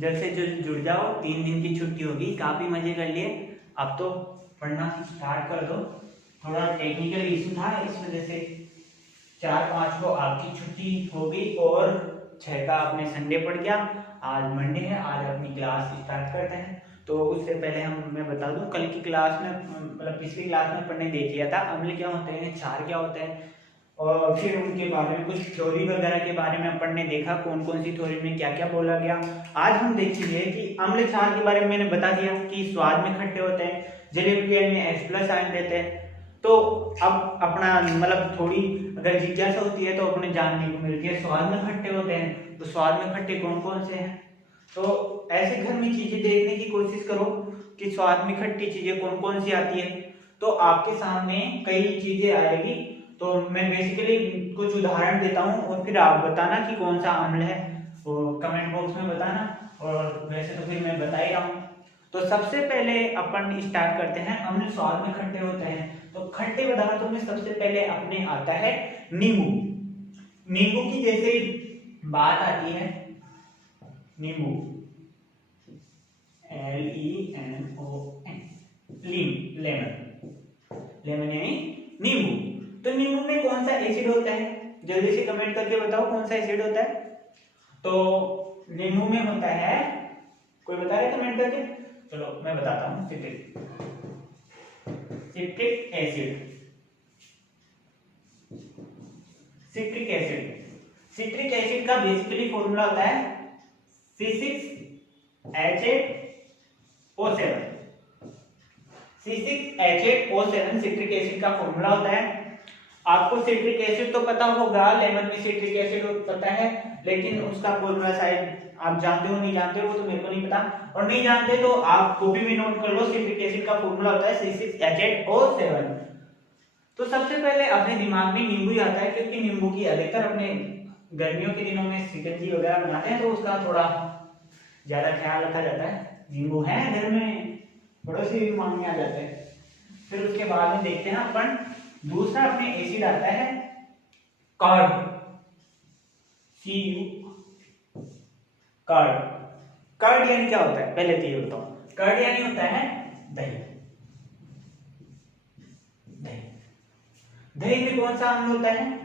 जल्द से जल्द जुड़ जाओ, 3 दिन की छुट्टी होगी, काफी मजे कर लिए। अब तो पढ़ना स्टार्ट कर दो। थोड़ा टेक्निकल इशू था, इस वजह से 4-5 को आपकी छुट्टी हो गई और 6 का अपने संडे पड़ गया। आज मंडे है, आज अपनी क्लास स्टार्ट करते हैं। तो उससे पहले मैं बता दूं, कल की क्लास में मतलब पिछली क्लास में पढ़ने देख लिया था अम्ल क्या होते हैं, क्षार क्या होते हैं, और फिर उनके बारे में कुछ थ्योरी वगैरह के बारे में अपन ने देखा, कौन कौन सी थ्योरी में क्या क्या बोला गया। आज हम देखेंगे कि अम्ल क्षार के बारे में मैंने बता दिया कि स्वाद में खट्टे होते हैं, जलीय क्रिया में H+ आयन देते हैं। तो अब अपना मतलब थोड़ी अगर जिज्ञासा होती है तो अपने जानने को मिलती है स्वाद में खट्टे होते हैं, तो स्वाद में खट्टे कौन कौन से हैं। तो ऐसे घर में चीजें देखने की कोशिश करो कि स्वाद में खट्टी चीजें कौन कौन सी आती है। तो आपके सामने कई चीजें आएगी, तो मैं बेसिकली कुछ उदाहरण देता हूँ और फिर आप बताना कि कौन सा अम्ल है, वो कमेंट बॉक्स में बताना। और वैसे तो फिर मैं बता ही रहा हूँ। तो सबसे पहले अपन स्टार्ट करते हैं, अम्ल स्वाद में खट्टे होते हैं। तो खट्टे पदार्थों में सबसे पहले अपने आता है नींबू। नींबू की जैसे बात आती है, नींबू LEMON, लेमन, लेमन यानी नींबू। तो नींबू में कौन सा एसिड होता है, जल्दी से कमेंट करके बताओ कौन सा एसिड होता है। तो नींबू में होता है, कोई बता रहे कमेंट करके, चलो मैं बताता हूँ, citric acid. Citric acid, citric acid का बेसिकली फॉर्मूला होता है C6H8O7। C6H8O7 सिट्रिक एसिड का फॉर्मूला होता है। आपको सिट्रिक एसिड तो पता होगा, लेमन में सिट्रिक एसिड पता है, लेकिन उसका फॉर्मूला शायद आप जानते हो नहीं जानते हो वो तो मेरे को नहीं पता, और नहीं जानते तो आप कॉपी में नोट कर लो। सिट्रिक एसिड का फॉर्मूला होता है C6H8O7। तो सबसे पहले अपने दिमाग में नींबू ही आता है, क्योंकि नींबू की अधिकतर अपने गर्मियों के दिनों में शिकंजी वगैरह बनाते हैं, तो उसका थोड़ा ज्यादा ख्याल रखा जाता है। नींबू है घर में, पड़ोसी भी मांगने आ जाते हैं। फिर उसके बाद में देखते हैं अपन, दूसरा अपने एसिड आता है कार्ड, CU, कार्ड। कार्ड यानी क्या होता है पहले तो ये बताओ। कार्ड यानी होता है दही। दही, दही में कौन सा अम्ल होता है,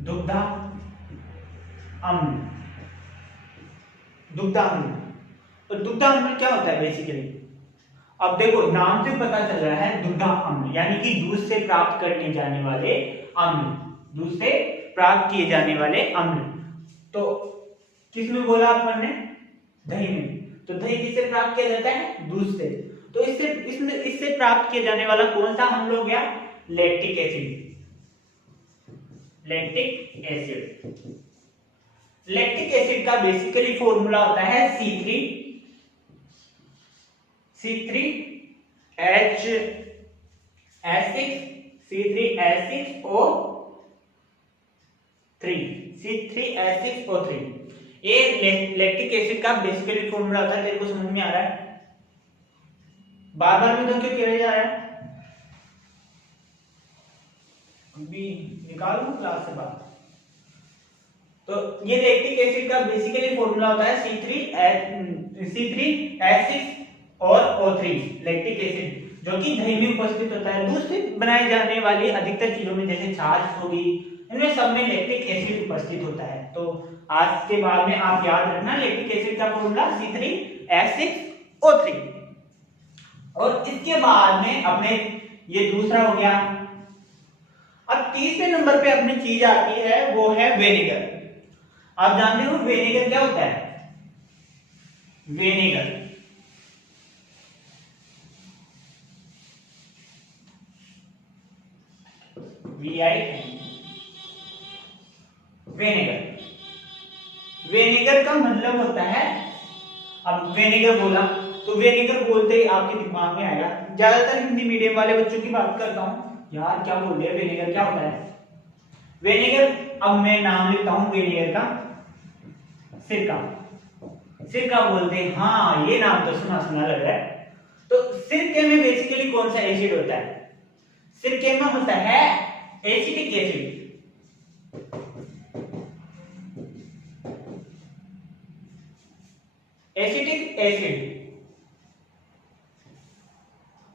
दुग्धा अम्ल, दुग्धा अम्ल। तो दुग्धा अम्ल क्या होता है बेसिकली, अब देखो नाम से पता चल रहा है दुग्धा अम्ल यानी कि दूध से प्राप्त करने जाने वाले अम्ल, दूध से प्राप्त किए जाने वाले अम्ल। तो किसमें बोला अपन ने, दही में। तो दही किससे प्राप्त किया जाता है, दूध से। तो इससे प्राप्त किया जाने वाला कौन सा अम्ल हो गया, lactic acid. Lactic acid, lactic acid का बेसिकली फॉर्मूला होता है C3H6O3। ये लैक्टिक एसिड का बेसिकली फॉर्मूला होता है। तेरे को समझ में आ रहा है, बार बार में तो क्यों किया जा रहा है, अभी निकालूं क्लास से बाहर। तो ये लैक्टिक एसिड का बेसिकली फॉर्मूला होता है C3H6 और O3, लैक्टिक एसिड, जो कि दही में उपस्थित होता है। दूध से बनाई जाने वाली अधिकतर चीजों में जैसे छाछ होगी, इनमें सब में लैक्टिक एसिड उपस्थित होता है। तो आज के बाद में आप याद रखना, लैक्टिक एसिड का फॉर्मूला C3H6O3। और इसके बाद में अपने ये दूसरा हो गया। अब तीसरे नंबर पे अपनी चीज आती है, वो है विनेगर। आप जानते हो विनेगर क्या होता है, विनेगर विनेगर, विनेगर का मतलब होता है, अब विनेगर बोला तो विनेगर बोलते ही आपके दिमाग में आएगा, ज्यादातर हिंदी मीडियम वाले बच्चों की बात करता हूं, यार क्या बोल रहे हैं, विनेगर क्या होता है। विनेगर, अब मैं नाम लिखता हूं विनेगर का, सिरका। सिरका बोलते हैं, हाँ ये नाम तो सुना सुना लग रहा है। तो सिरके में बेसिकली कौन सा एसिड होता है, सिरके में होता है acetic acid. Acetic acid,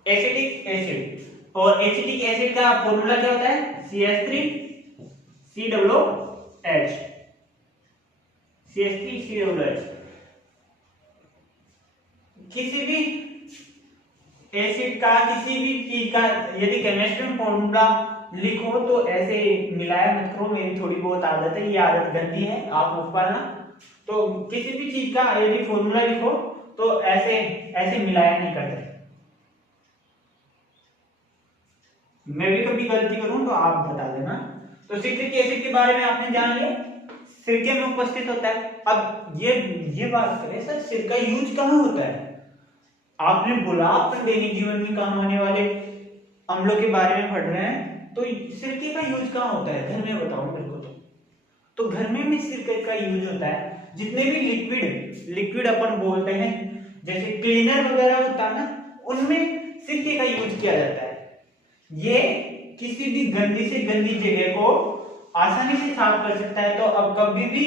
acetic acid, और एसिटिक एसिड का फॉर्मूला क्या होता है? CH3COOH, CH3COOH। किसी भी एसिड का, किसी भी चीज का यदि केमिस्ट्री में फॉर्मूला लिखो तो ऐसे मिलाया मत करो, मेरी थोड़ी बहुत आदत है, ये आदत गंदी है, आप मत पालना। तो किसी भी चीज का यदि फॉर्मूला लिखो तो ऐसे ऐसे मिलाया नहीं करते। मैं भी कभी गलती करूं तो आप बता देना। तो सिट्रिक एसिड के बारे में आपने जान लिया, सिरके में उपस्थित होता है। अब ये बात करें सर, सिरका यूज कहाँ होता है? आपने बोला अपने दैनिक जीवन में काम होने वाले अम्लों के बारे में पढ़ रहे हैं, तो सिरके का यूज कहाँ होता है? घर में बताओ मेरे को। तो घर में भी सिरके का यूज होता है। जितने भी लिक्विड अपन बोलते हैं, जैसे क्लीनर वगैरह होता है ना, उनमें सिरके का यूज किया जाता है। ये किसी भी गंदी से गंदी जगह को आसानी से साफ कर सकता है। तो अब कभी भी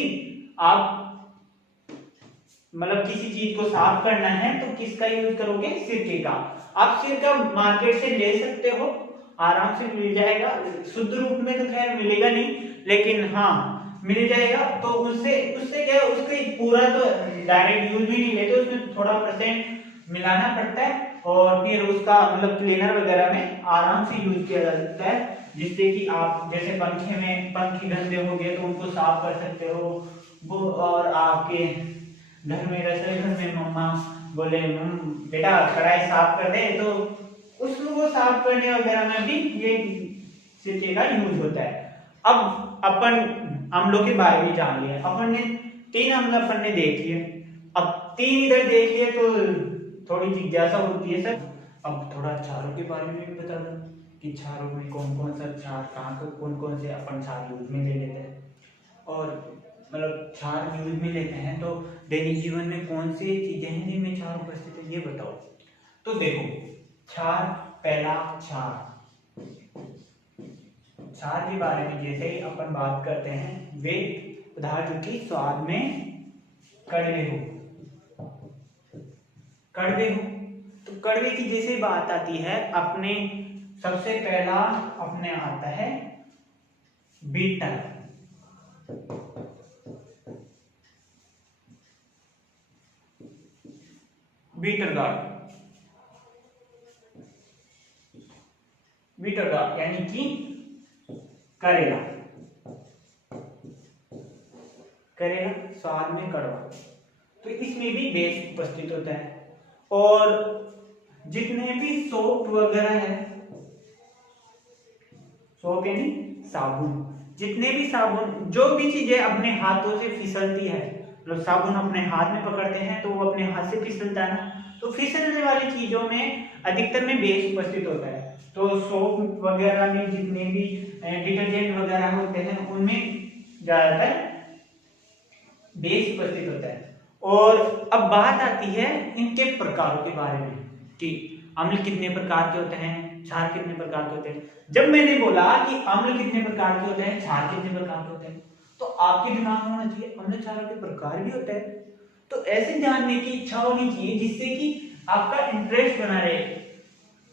आप मतलब किसी चीज को साफ करना है तो किसका यूज करोगे? सिरके का। आप सिरका मार्केट से ले सकते हो, आराम से मिल जाएगा। शुद्ध रूप में तो खैर मिलेगा नहीं, लेकिन हाँ मिल जाएगा। तो उससे क्या है, उसके पूरा तो डायरेक्ट यूज भी नहीं लेते, उसमें थोड़ा % मिलाना पड़ता है और फिर उसका मतलब क्लीनर वगैरह में आराम से यूज किया जा सकता है, जिससे कि आप जैसे पंखे गंदे हो गए तो उनको साफ कर सकते हो वो। और आपके घर में रसोई घर में मम्मा बोले बेटा कढ़ाई साफ कर दे, तो उसको साफ करने वगैरह में भी ये सिरके का यूज होता है। अब अपन अम्लों के बारे में जान लिया, अपन ने 3 अम्ल अपन ने देख लिए। अब 3 इधर देख लिए तो थोड़ी जिज्ञासा होती है सर, अब थोड़ा क्षारों के बारे में भी बता दो कि क्षारों में कौन कौन सा क्षार कहाँ को कौन कौन से अपन क्षार यूज में ले लेते हैं, और मतलब क्षार यूज में लेते हैं तो दैनिक जीवन में कौन सी चीजें हैं जिनमें क्षार उपस्थित है, ये बताओ। तो देखो क्षार, पहला क्षार के बारे में जैसे ही अपन बात करते हैं, वे पदार्थ जो कि स्वाद में कड़वे हो, तो कड़वे की जैसे बात आती है अपने, सबसे पहला अपने आता है बीटल। बीटर गार्ड यानी कि करेला स्वाद में कड़वा, तो इसमें भी बेस उपस्थित होता है। और जितने भी सोप वगैरह है, सोप यानी साबुन, जितने भी साबुन, जो भी चीजें अपने हाथों से फिसलती है, मतलब साबुन अपने हाथ में पकड़ते हैं तो वो अपने हाथ से फिसलता है ना, तो फिसलने वाली चीजों में अधिकतर में बेस उपस्थित होता है। तो सोप वगैरह में जितने भी डिटर्जेंट वगैरह होते हैं उनमें ज्यादातर बेस उपस्थित होता है। और अब बात आती है इनके प्रकारों के बारे में कि अम्ल कितने प्रकार के होते हैं, क्षार कितने प्रकार के होते हैं। जब मैंने बोला कि अम्ल कितने प्रकार के होते हैं, क्षार कितने प्रकार के होते हैं, तो आपके दिमाग में होना चाहिए अम्ल क्षारों के प्रकार भी होते हैं। तो ऐसे जानने की इच्छा होनी चाहिए जिससे कि आपका इंटरेस्ट बना रहे।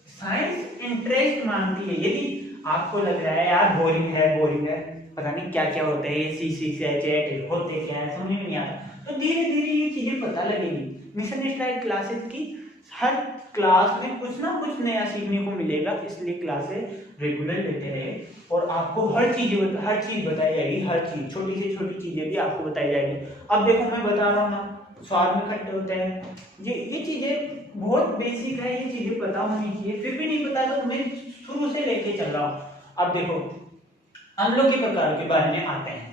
साइंस इंटरेस्ट मांगती है। यदि आपको लग रहा है यार बोरिंग है, पता नहीं क्या क्या होता है, C6H8 होते क्या है, समझ में नहीं आता, तो धीरे धीरे ये चीजें पता लगेगी। मिशन स्टाइल क्लासेस की हर क्लास में कुछ ना कुछ नया सीखने को मिलेगा, इसलिए क्लासेस रेगुलर लेते रहे और आपको हर चीज बताई जाएगी। हर चीज, छोटी से छोटी चीजें भी आपको बताई जाएगी। अब देखो मैं बता रहा हूँ ना, स्वाद में खट्टे होते हैं, ये चीजें बहुत बेसिक है, ये चीजें पता होनी चाहिए। फिर भी नहीं पता तो मैं शुरू से लेके चल रहा हूँ। अब देखो अम्लों के प्रकार के बारे में आते हैं।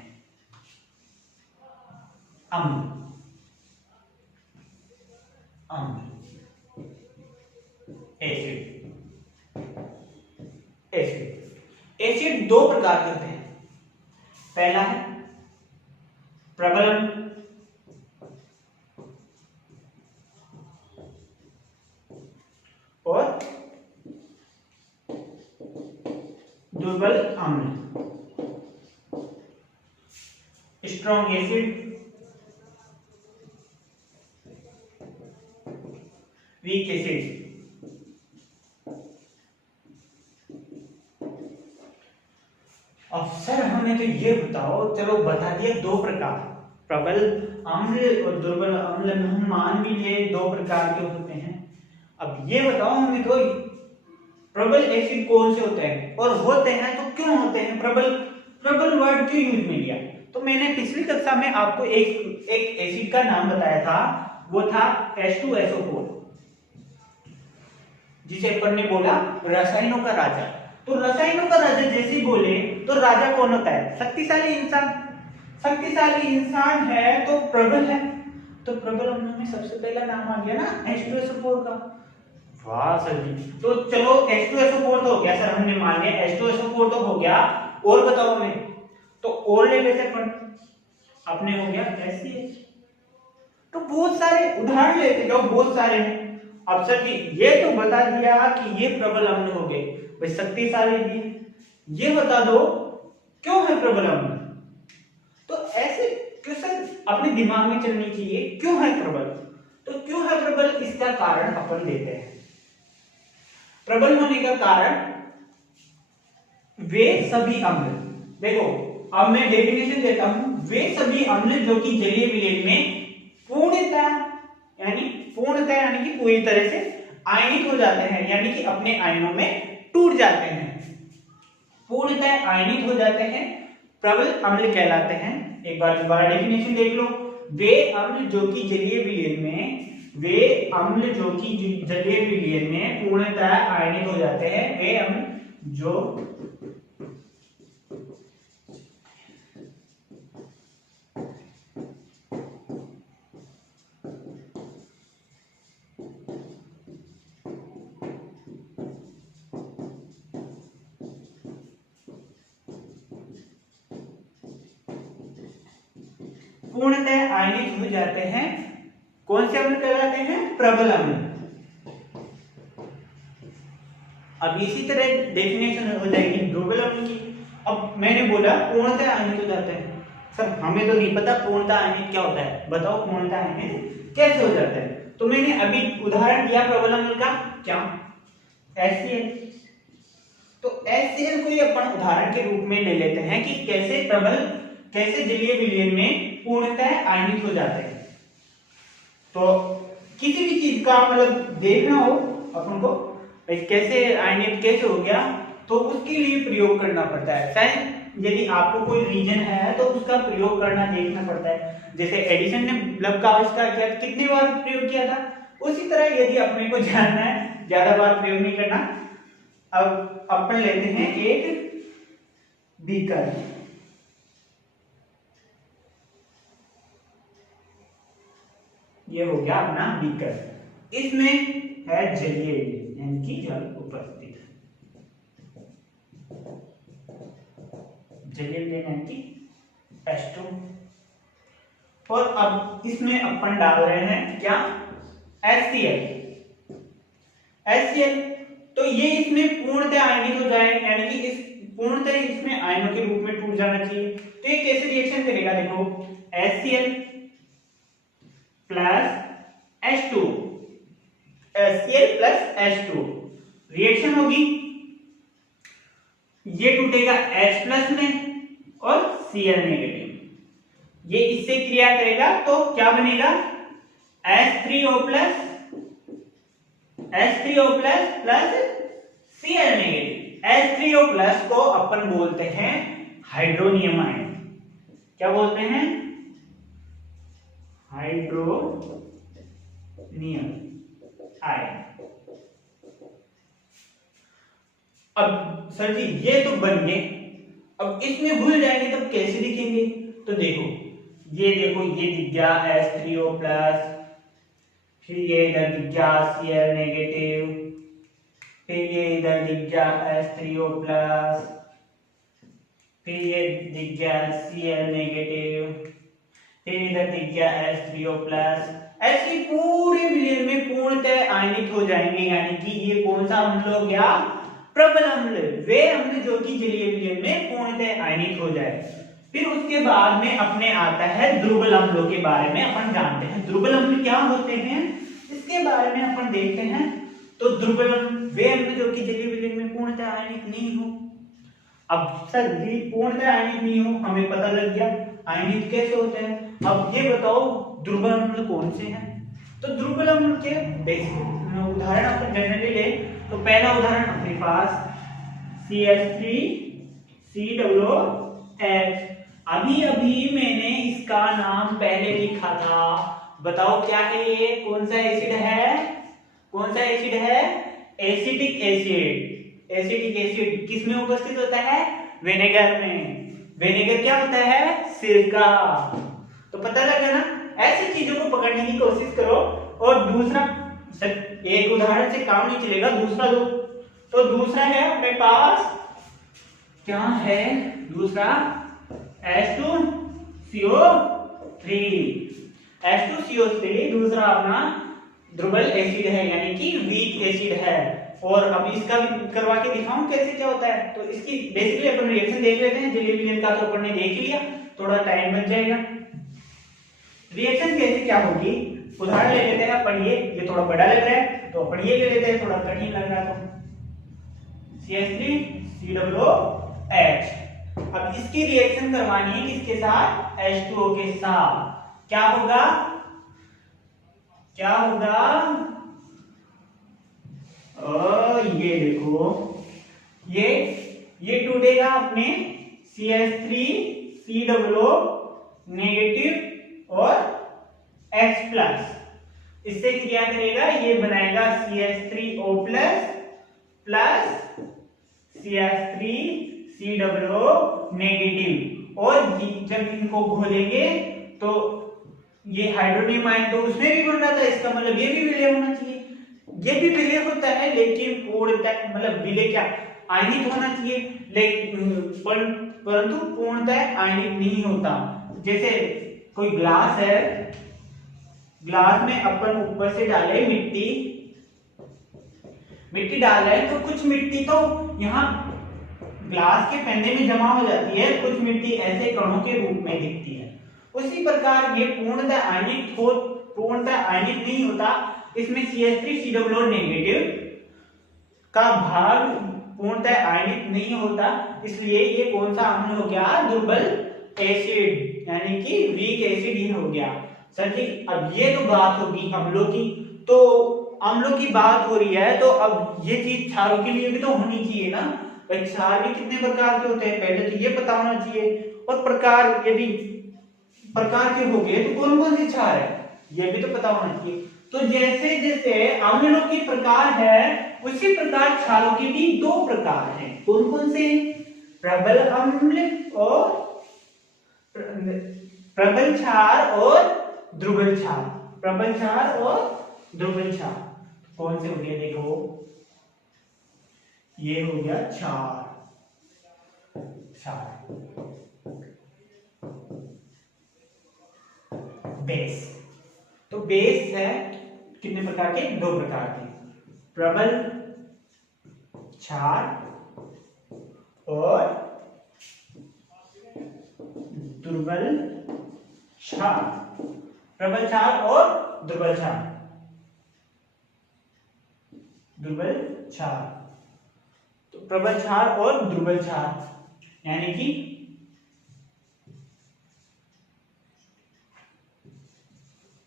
एसिड 2 प्रकार के होते हैं। पहला है प्रबल अम्ल और दुर्बल अम्ल। Strong acid weak acid. अब सर हमें तो ये बताओ, चलो बता दिया दो प्रकार, प्रबल अम्ल और दुर्बल अम्ल, हम मान भी लिए दो प्रकार के होते हैं। अब ये बताओ हमें तो प्रबल एसिड कौन से होते हैं, और होते हैं तो क्यों होते हैं, प्रबल प्रबल वर्ड क्यों यूज में लिया। तो मैंने पिछली कक्षा में आपको एक एसिड का नाम बताया था, वो था H2SO4, जिसे अपन ने बोला रसायनों का राजा। तो रसायनों का राजा जैसे ही बोले तो राजा कौन होता है, शक्तिशाली इंसान। शक्तिशाली इंसान है तो प्रबल है, तो प्रबल अम्ल में सबसे पहला नाम आ गया ना H2SO4 का। वाह सर जी, तो चलो H2SO4 तो हो गया सर, हमने मान लिया H2SO4 तो हो गया, और बताओ हमें, तो और ले लेते अपन, अपने हो गया HCl। तो बहुत सारे उदाहरण लेते जाओ, बहुत सारे हैं। अब सर जी ये तो बता दिया कि ये प्रबल अम्ल हो गए, भाई शक्तिशाली भी, ये बता दो क्यों है प्रबल अम्ल। तो ऐसे क्वेश्चन अपने दिमाग में चलनी चाहिए, क्यों है प्रबल, तो क्यों है प्रबल, इसका कारण अपन देते हैं। प्रबल होने का कारण वे सभी अम्ल, देखो अब मैं डेफिनेशन देता हूं, वे सभी अम्ल जो कि जलीय विलेय में पूर्णतः यानी कि पूरी तरह से आयनित हो जाते हैं, यानी कि अपने आयनों में टूट जाते हैं, पूर्णतः आयनित हो जाते हैं, प्रबल अम्ल कहलाते हैं। एक बार दोबारा डेफिनेशन देख लो, वे अम्ल जो कि जलीय विलेय में पूर्णतः आयनित हो जाते हैं, वे अम्ल जो पूर्णतः आयनित हो जाते हैं, कौन से अम्ल कहलाते हैं, प्रबल अम्ल। अब इसी तरह डेफिनेशन हो जाएगी दुर्बल अम्ल की। अब मैंने बोला पूर्णतः आयनित हो जाते हैं, सर हमें तो नहीं पता पूर्णतः आयनित क्या होता है, बताओ पूर्णतः आयनित कैसे हो जाता है। तो मैंने अभी उदाहरण दिया प्रबल अम्ल का, क्या, HCl। तो HCl को ही अपन उदाहरण के रूप में ले लेते हैं कि कैसे जलीय विलेय में पूर्णतः आयनित हो जाते हैं। तो किसी भी चीज का मतलब देखना हो अपन को, कैसे आयनित कैसे हो गया, तो उसके लिए प्रयोग करना पड़ता है। शायद यदि आपको कोई रीजन है तो उसका प्रयोग करना देखना पड़ता है। जैसे एडिशन ने बल्ब का आविष्कार किया, कितनी बार प्रयोग किया था, उसी तरह यदि अपने को जानना है, ज्यादा बार प्रयोग नहीं करना। अब अपन लेते हैं एक बीकर, ये हो गया अपना बीकर, इसमें है जलीय विलेय यानी कि जल उपस्थित, जलीय विलेय यानी कि H2। और अब इसमें अपन डाल रहे हैं क्या, HCl। तो ये इसमें पूर्णतः आयनित हो जाए, यानी कि इस पूर्णतः इसमें आयनों के रूप में टूट जाना चाहिए। तो ये कैसे रिएक्शन करेगा, देखो HCl plus H2, HCl plus H2 reaction होगी, ये टूटेगा H प्लस में और Cl नेगेटिव, ये इससे क्रिया करेगा तो क्या बनेगा, H3O plus plus Cl negative. H3O plus को अपन बोलते हैं हाइड्रोनियम आयन, क्या बोलते हैं, हाइड्रोनियम आयन। अब सर जी ये तो बन गए, अब इसमें भूल जाएंगे तब कैसे लिखेंगे, तो देखो ये दिख गया H3O प्लस, फिर ये इधर दिख गया Cl नेगेटिव, फिर ये इधर दिख गया H3O प्लस, फिर ये दिख गया Cl नेगेटिव, फिर इधर दिख गया H3O प्लस। ऐसे पूरे विलेय में पूर्णतः आयनित हो जाएंगे, यानी कि ये कौन सा अम्ल हो गया, प्रबल अम्ल, वे अम्ल जो कि जलीय विलेय में पूर्णतः आयनित हो जाए। फिर उसके बाद में अपने आता है दुर्बल अम्लों के बारे में अपन जानते हैं। दुर्बल अम्ल क्या होते हैं, इसके इसके बारे में अपन देखते हैं। तो दुर्बल वे अम्ल जो कि जलीय विलयन में पूर्णतः आयनित नहीं हो। अब सर पूर्णतः आयनित नहीं हो हमें पता लग गया, आयनित कैसे होते हैं। अब ये बताओ दुर्बल अम्ल कौन से हैं। तो दुर्बल अम्ल के उदाहरण अपन जनरली ले तो पहला उदाहरण अपने पास CH3COOH। अभी अभी मैंने इसका नाम पहले लिखा था, बताओ क्या है ये, कौन सा एसिड है, कौन सा एसिड है, एसिटिक एसिड। एसिटिक एसिड किस में उपस्थित होता है, विनेगर में। विनेगर क्या होता है, सिरका। तो पता लगा ना, ऐसी चीजों को पकड़ने की कोशिश करो। और दूसरा, एक उदाहरण से काम नहीं चलेगा, दूसरा दो। तो दूसरा है अपने पास क्या है, दूसरा H2CO3। H2CO3 दूसरा अपना दुर्बल एसिड है, यानी कि वीक एसिड है। और अब इसका भी करवा के दिखाऊं कैसे क्या होता है। तो इसकी बेसिकली अपन रिएक्शन देख लेते हैं। जलीय विलयन का तो अपन ने देख लिया, थोड़ा टाइम बच जाएगा। रिएक्शन कैसे क्या होगी, उदाहरण ले लेते हैं। पढ़िए, ये थोड़ा बड़ा लग रहा है तो पढ़िए ले लेते हैं, थोड़ा कठिन लग रहा है तो CH3COOH। अब इसकी रिएक्शन करवानी है किसके साथ, H2O के साथ। क्या होगा, क्या होगा, ये देखो, ये टूटेगा अपने CH3COO नेगेटिव और H प्लस, इससे क्रिया करेगा, ये बनाएगा CH3O plus plus CH3COO negative. और जब इनको घोलेंगे तो ये हाइड्रोनियम आयन तो उसमें भी बन रहा था, इसका मतलब ये भी विलय होना चाहिए। ये भी विलय होता है, लेकिन पूर्णतः मतलब विलय क्या, आयनित होना चाहिए, लेकिन परंतु पूर्णतः आयनित नहीं होता। जैसे कोई ग्लास है, ग्लास में अपन ऊपर से डाले मिट्टी डाल रहे हैं, तो कुछ मिट्टी तो यहाँ ग्लास के पन्ने में जमा हो जाती है, कुछ मिट्टी ऐसे कणों के रूप में दिखती है। उसी प्रकार ये पूर्णतः आयनित नहीं होता। इसमें CH3COO नेगेटिव का भाग पूर्णतः आयनित नहीं होता, इसलिए ये कौन सा अम्ल हो गया, दुर्बल एसिड, यानी कि वीक एसिड ही हो गया। सर जी अब ये तो बात होगी अम्लों की, तो अम्लों की बात हो रही है, तो अब ये चीज क्षारों के लिए भी तो होनी चाहिए ना। क्षार भी कितने प्रकार के होते हैं, पहले तो ये पता होना चाहिए। और प्रकार, यदि प्रकार के हो गए तो कौन कौन से क्षार है, ये भी तो पता होना चाहिए। तो जैसे जैसे अम्लों के प्रकार है, उसी प्रकार क्षारों के भी दो प्रकार हैं। कौन कौन से, प्रबल अम्ल और प्रबल क्षार और दुर्बल क्षार। प्रबल क्षार और दुर्बल क्षार कौन से हो गए, देखो ये हो गया क्षार। बेस, तो बेस है कितने प्रकार के, दो प्रकार के, प्रबल क्षार और दुर्बल क्षार। प्रबल क्षार और दुर्बल क्षार, दुर्बल क्षार। तो प्रबल क्षार और दुर्बल क्षार यानी कि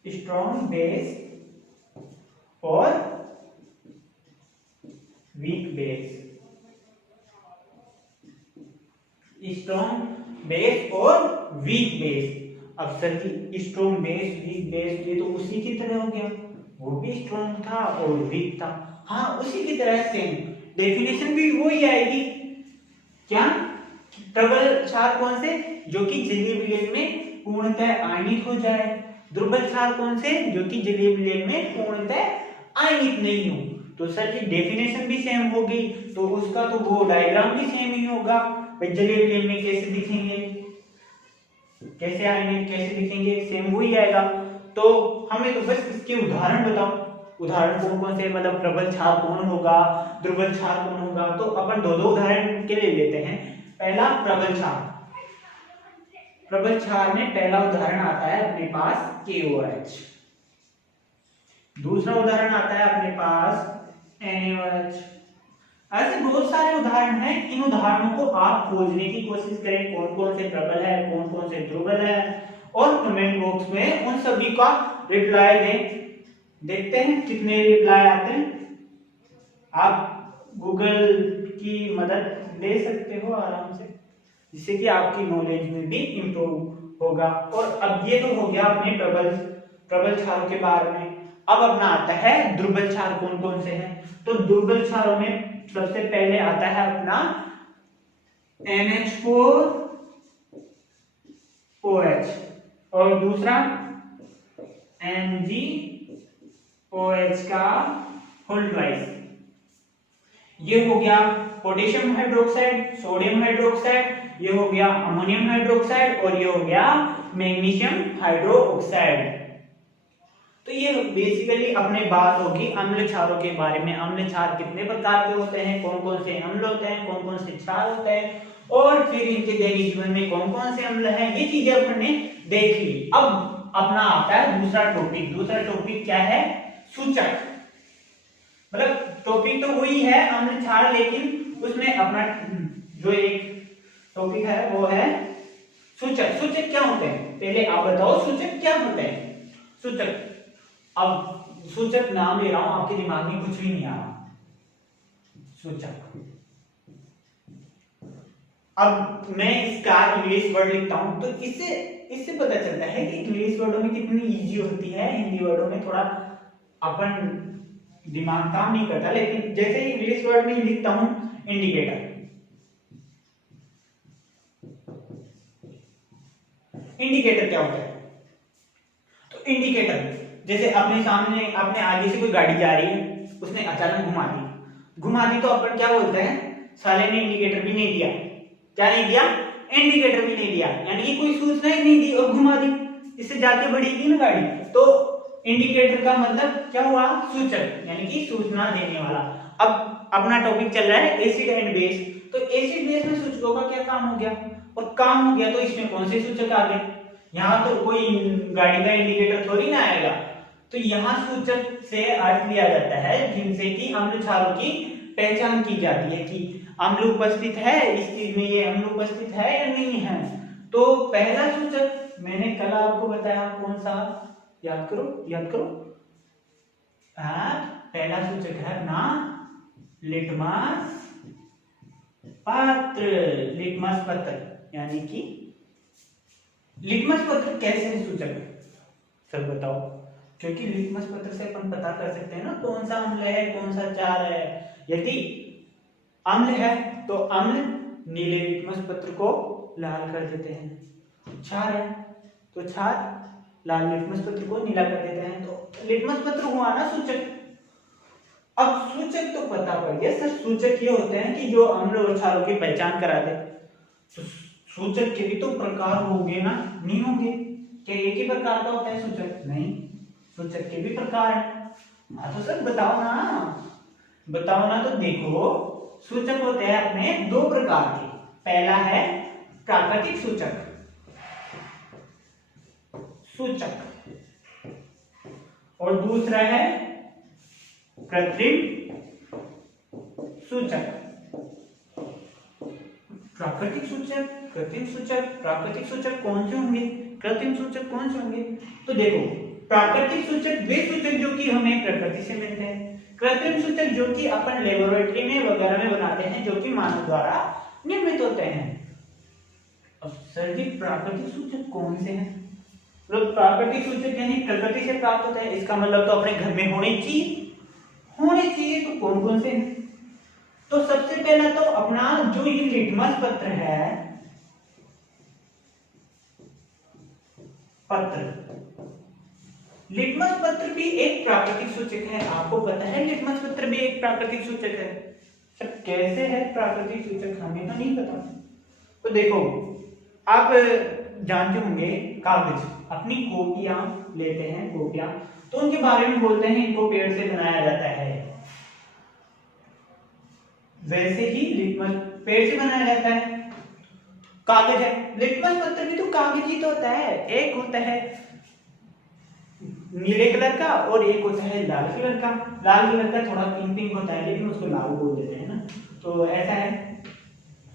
स्ट्रॉन्ग बेस और वीक बेस। स्ट्रॉन्ग बेस और वीक बेस। अब sir G strong base weak base ये तो उसी की तरह हो गया, वो भी स्ट्रॉन्ग था और वीक था। हाँ उसी की तरह सेम डेफिनेशन भी वही आएगी। क्या, प्रबल क्षार कौन से, जो कि जलीय विलयन में पूर्णतः आयनित हो जाए। दुर्बल क्षार कौन से, जो कि जलीय विलयन में पूर्णतः आयनित नहीं हो। तो सर जी डेफिनेशन भी सेम होगी, तो उसका तो वो डायग्राम भी सेम ही होगा। जलीय विलयन में कैसे दिखेंगे, कैसे आयनित कैसे दिखेंगे, सेम वही आएगा। तो हमें तो बस इसके उदाहरण बताओ, उदाहरण कौन कौन से, मतलब प्रबल क्षार कौन होगा, दुर्बल क्षार कौन होगा। तो अपन दो दो उदाहरण के लिए लेते हैं। पहला प्रबल क्षार। प्रबल क्षार में पहला उदाहरण आता है अपने पास KOH। दूसरा उदाहरण आता है अपने पास NaOH। ऐसे बहुत सारे उदाहरण हैं, इन उदाहरणों को आप खोजने की कोशिश करें, कौन कौन से प्रबल है, कौन कौन से दुर्बल है, और कमेंट बॉक्स में उन सभी का रिप्लाई दें। देखते हैं कितने रिप्लाई आते हैं। आप गूगल की मदद ले सकते हो आराम से, जिससे कि आपकी नॉलेज में भी इम्प्रूव होगा। और अब ये तो हो गया अपने प्रबल क्षारों के बारे में। अब अपना आता है दुर्बल क्षार कौन कौन से हैं। तो दुर्बल क्षारों में सबसे पहले आता है अपना NH4OH, और दूसरा MgOH का होल ट्वाइस। ये हो गया पोटेशियम हाइड्रोक्साइड, सोडियम हाइड्रोक्साइड, ये हो गया अमोनियम हाइड्रोक्साइड, और ये हो गया मैग्नीशियम हाइड्रोक्साइड। तो ये बेसिकली अपने बात होगी अम्ल क्षारों के बारे में। अम्ल क्षार कितने प्रकार के होते हैं, कौन कौन से अम्ल होते हैं, कौन कौन से क्षार होते हैं, और फिर इनके दैनिक जीवन में कौन कौन से अम्ल हैं, ये चीजें अपन ने देख ली। अब अपना आता है दूसरा टॉपिक। दूसरा टॉपिक क्या है? सूचक। मतलब टॉपिक तो वही है अम्ल क्षार, लेकिन उसमें अपना जो एक टॉपिक है वो है सूचक। सूचक क्या होते हैं, पहले आप बताओ सूचक क्या होते हैं। सूचक, अब सूचक नाम ले रहा हूं, आपके दिमाग में कुछ भी नहीं आ रहा। सूचक, अब मैं इसका इंग्लिश वर्ड लिखता हूं तो इससे पता चलता है कि इंग्लिश वर्डों में कितनी इजी होती है, हिंदी वर्डों में थोड़ा अपन दिमाग काम नहीं करता। लेकिन जैसे ही इंग्लिश वर्ड में लिखता हूं इंडिकेटर। इंडिकेटर क्या होता है? तो इंडिकेटर जैसे अपने सामने, अपने आगे से कोई गाड़ी जा रही है, उसने अचानक घुमा दी तो अपन क्या बोलते हैं? साले ने इंडिकेटर भी नहीं दिया। क्या नहीं दिया? इंडिकेटर भी नहीं दिया, यानी कि कोई सूचना ही नहीं दी और घुमा दी, इससे जाके बढ़ेगी ना गाड़ी। तो इंडिकेटर का मतलब क्या हुआ? सूचक, यानी कि सूचना देने वाला। अब अपना टॉपिक चल रहा है एसिड एंड बेस। तो एसिड बेस में सूचकों का क्या काम हो गया? और काम हो गया तो इसमें कौन से सूचक आ गए? यहाँ तो कोई गाड़ी का इंडिकेटर थोड़ी ना आएगा। तो यहाँ सूचक से अर्थ लिया जाता है जिनसे कि अम्ल क्षारों की पहचान की जाती है कि अम्ल उपस्थित है, इस चीज में ये अम्ल उपस्थित है या नहीं है। तो पहला सूचक मैंने कल आपको बताया, कौन सा? याद करो। पहला सूचक है अपना लिटमस पत्र, यानी कि लिटमस पत्र कैसे है सूचक? सब बताओ, क्योंकि लिटमस पत्र से अपन पता कर सकते हैं ना कौन सा अम्ल है, कौन सा क्षार है। यदि अम्ल है तो अम्ल नीले लिटमस पत्र को लाल कर देते हैं, क्षार है तो क्षार लाल लिटमस पत्र को नीला कर देते हैं। तो लिटमस पत्र हुआ ना सूचक। अब सूचक तो पता पड़ गया सर, सूचक ये होते हैं कि जो अम्ल और क्षारों की पहचान करा दे। तो सूचक के भी तो प्रकार होंगे ना? नहीं होंगे? क्या एक ही प्रकार का होता है सूचक? नहीं, सूचक के भी प्रकार है। हाँ तो सर बताओ ना। तो देखो, सूचक होते हैं अपने दो प्रकार के। पहला है प्राकृतिक सूचक और दूसरा है कृत्रिम सूचक। प्राकृतिक सूचक, कृत्रिम सूचक। प्राकृतिक सूचक कौन से होंगे, कृत्रिम सूचक कौन से होंगे? तो देखो, प्राकृतिक सूचक वे सूचक जो कि हमें प्रकृति से मिलते हैं। कृत्रिम सूचक जो कि अपन लेबोरेटरी में वगैरह में बनाते हैं, जो कि मानव द्वारा निर्मित होते हैं। अब सर जी प्राकृतिक सूचक कौन से हैं? मतलब प्राकृतिक सूचक यानी प्रकृति से प्राप्त होते हैं, इसका मतलब तो अपने घर में होने चाहिए। तो कौन कौन से हैं? तो सबसे पहला तो अपना जो ये लिटमस पत्र है, लिटमस पत्र भी एक प्राकृतिक सूचक है। आपको पता है लिटमस पत्र भी एक प्राकृतिक सूचक है। सर कैसे है प्राकृतिक सूचक? हमें तो नहीं पता। तो देखो, आप जानते होंगे कागज, अपनी कॉपियां लेते हैं, कॉपियां, तो उनके बारे में बोलते हैं इनको पेड़ से बनाया जाता है। वैसे ही लिटमस पेड़ से बनाया जाता है, कागज है। लिटमस पत्र भी तो कागज ही तो होता है। एक होता है नीले कलर का और एक होता है लाल कलर का। लाल कलर का थोड़ा पिंक पिंक होता है लेकिन उसको लाल बोल देते हैं ना, तो ऐसा है।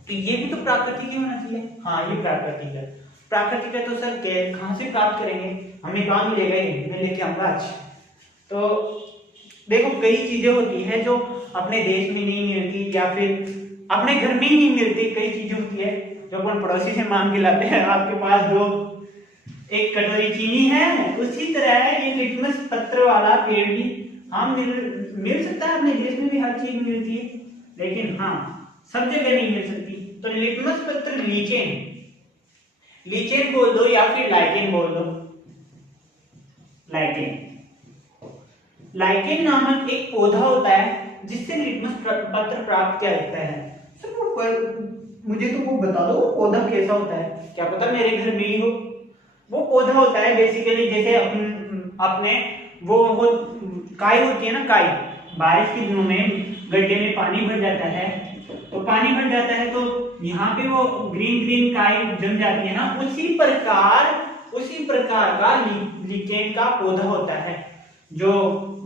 तो ये भी तो प्राकृतिक ही होना चाहिए। हाँ ये प्राकृतिक है। प्राकृतिक है तो सर कहाँ से प्राप्त करेंगे, हमें कहाँ मिलेगा, ये मैं लेके आऊंगा। अच्छा तो देखो कई चीजें होती है जो अपने देश में नहीं मिलती या फिर अपने घर में ही नहीं मिलती। कई चीजें होती है जो अपन पड़ोसी से मांग के लाते हैं। आपके पास जो एक कटोरी चीनी है, उसी तरह ये लिटमस पत्र वाला पेड़ भी हम मिल सकता है। अपने देश में भी हर चीज मिलती है लेकिन हाँ सब जगह नहीं मिल सकती। तो लिटमस पत्र लीचेन, लीचेन बोल दो या फिर लाइकेन बोल दो। लाइकेन, लाइकेन नामक एक पौधा होता है जिससे लिटमस पत्र प्राप्त किया जाता है। मुझे तो वो बता दो वो पौधा कैसा होता है, क्या पता मेरे घर में ही हो। वो पौधा होता है बेसिकली जैसे अपने वो काई होती है ना, काई। बारिश के दिनों में गड्ढे में पानी भर जाता है, तो पानी भर जाता है तो यहाँ पे वो ग्रीन ग्रीन काई जम जाती है ना, उसी प्रकार का लिकेन का पौधा होता है जो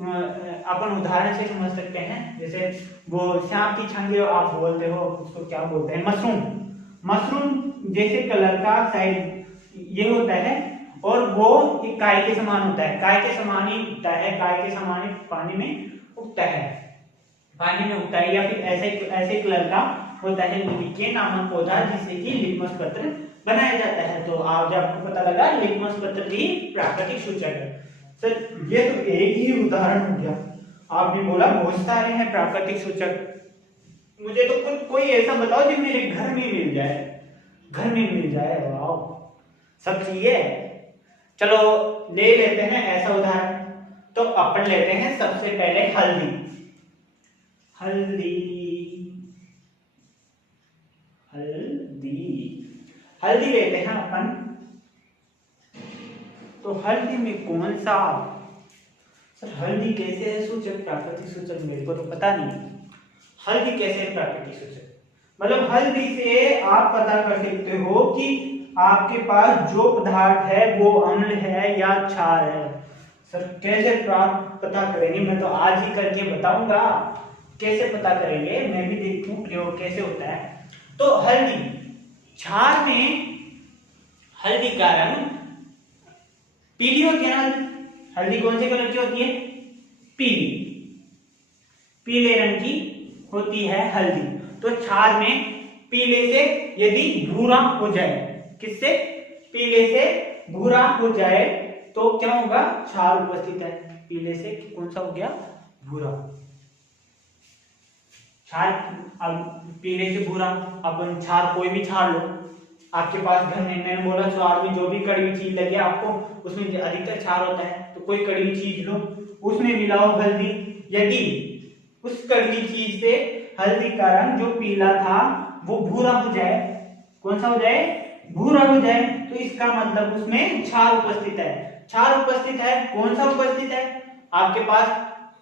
अपन उदाहरण से समझ सकते हैं। जैसे वो श्याम की छंगे आप बोलते हो, उसको क्या बोलते हैं, मशरूम। मशरूम जैसे कलर का शायद ये होता है और वो एक काय के समान होता है। काय के समान ही उगता है, काय के समान ही पानी में उगता है, पानी में उगता है या फिर ऐसे कलर का होता है लिकेन नामक पौधा जिससे कि लिटमस पत्र बनाया जाता है। तो आज आपको पता लगा लिटमस पत्र भी प्राकृतिक सूचक है। सर ये तो एक ही उदाहरण हो गया, आपने बोला बहुत सारे हैं प्राकृतिक सूचक। मुझे तो कोई ऐसा बताओ जो मेरे घर में मिल जाए, घर में मिल जाए। वाह सब चीजें। चलो ले लेते हैं ऐसा उदाहरण। तो अपन लेते हैं सबसे पहले हल्दी। हल्दी हल्दी हल्दी लेते हैं अपन। तो हल्दी में कौन सा, सर हल्दी कैसे है सूचक, प्राकृतिक सूचक, मेरे को तो पता नहीं। हल्दी कैसे है प्राकृतिक सूचक, मतलब हल्दी से आप पता कर सकते हो कि आपके पास जो पदार्थ है वो अम्ल है या क्षार है। सर कैसे पता करेंगे, मैं तो आज ही करके बताऊंगा कैसे पता करेंगे, मैं भी देखूं प्रयोग कैसे होता है। तो हल्दी, क्षार में हल्दी का रंग पीली होती है ना। हल्दी कौन से कलर की होती है, पीली, पीले रंग की होती है हल्दी। तो क्षार में पीले से यदि भूरा हो जाए, किससे, पीले से भूरा हो जाए तो क्या होगा, क्षार उपस्थित है। पीले से कौन सा हो गया, भूरा। क्षार, अब पीले से भूरा, अपन क्षार कोई भी क्षार लो आपके पास घर में, मैंने बोला स्वाद में जो भी कड़वी चीज लगे आपको उसमें अधिकतर क्षार होता है, तो कोई कड़वी चीज लो उसमें मिलाओ हल्दी। यदि उस कड़वी चीज से हल्दी का रंग जो पीला था वो भूरा हो जाए, कौन सा हो जाए, भूरा हो जाए, तो इसका मतलब उसमें क्षार उपस्थित है। क्षार उपस्थित है, कौन सा उपस्थित है आपके पास,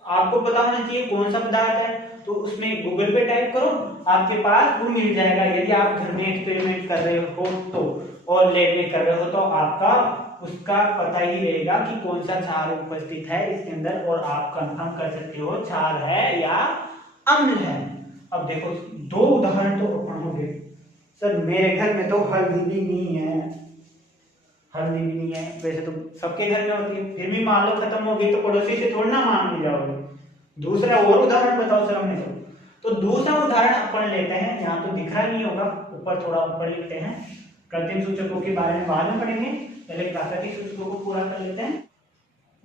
आपको पता होना चाहिए कौन सा पदार्थ है। तो उसमें गूगल पे टाइप करो, आपके पास वो मिल जाएगा। यदि आप घर में एक्सपेरिमेंट कर रहे हो तो और लैब में कर रहे हो तो आपका उसका पता ही रहेगा कि कौन सा क्षार उपस्थित है इसके अंदर, और आप कंफर्म कर सकते हो क्षार है या अम्ल है। अब देखो दो उदाहरण तो अपन हो गए। सर मेरे घर में तो हल्दी भी नहीं है, हल्दी भी नहीं है, वैसे तो सबके घर में होती है, फिर भी मान लो खत्म हो गई तो पड़ोसी से थोड़ा ना मांग जाओगे। दूसरा और उदाहरण बताओ सर हमने तो दूसरा उदाहरण अपन लेते हैं, यहाँ तो दिख रहा नहीं होगा, ऊपर थोड़ा ऊपर लिखते हैं। कृत्रिम सूचकों के बारे में बाद में पढ़ेंगे, पहले प्राकृतिक सूचकों को पूरा कर लेते हैं।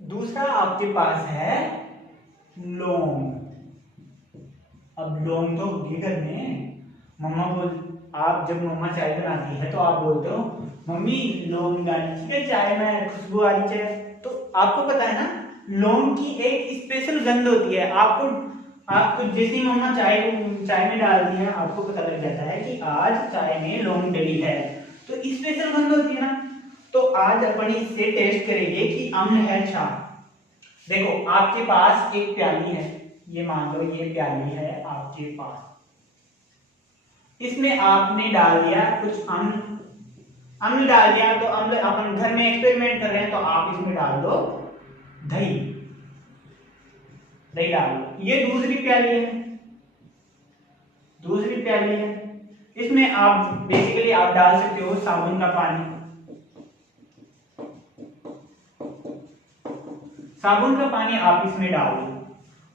दूसरा आपके पास है लौंग। अब लौंग तो होगी घर में, मम्मा बोल, आप जब मम्मा चाय बनाती है तो आप बोलते हो मम्मी लौंग डाली चाहिए चाय में, खुशबू आ रही चाहिए। तो आपको पता है ना लौंग की एक स्पेशल गंध होती है। आपको जैसी मम्मा चाय में डाल दी है आपको पता लग जाता है कि आज चाय में लौंग डली है, तो स्पेशल गंध होती है ना। तो आज अपन इससे टेस्ट करेंगे कि अम्ल है क्षार। देखो आपके पास एक प्याली है, ये मान लो ये प्याली है आपके पास, इसमें आपने डाल दिया कुछ अम्ल डाल दिया। तो अम्ल अपन घर में एक्सपेरिमेंट कर रहे हैं तो आप इसमें डाल दो दही, दही डाल लो। ये दूसरी प्याली है, दूसरी प्याली है। इसमें आप बेसिकली आप डाल सकते हो साबुन का पानी, साबुन का पानी आप इसमें डाल दो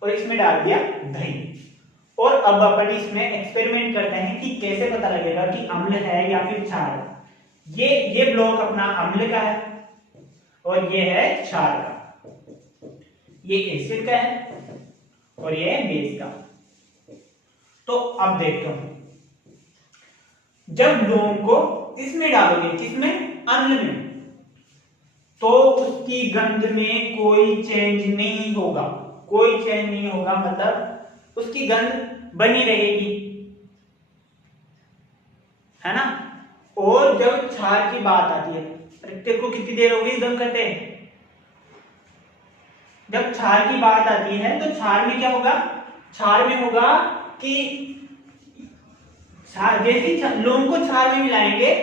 और इसमें डाल दिया दही। और अब अपन इसमें एक्सपेरिमेंट करते हैं कि कैसे पता लगेगा कि अम्ल है या फिर क्षार है। ये ब्लॉक अपना अम्ल का है और ये है क्षार का, ये एसिड का है और ये है बेस का। तो अब देखते हैं, जब लौंग को इसमें डालोगे, किसमें, अम्ल में, तो उसकी गंध में कोई चेंज नहीं होगा, कोई चेंज नहीं होगा, मतलब उसकी गंध बनी रहेगी, है ना। और जब क्षार की बात आती है, तेरे को कितनी देर होगी गंध करते, जब क्षार की बात आती है तो क्षार में क्या होगा, क्षार में होगा कि जैसे लौंग को क्षार में मिलाएंगे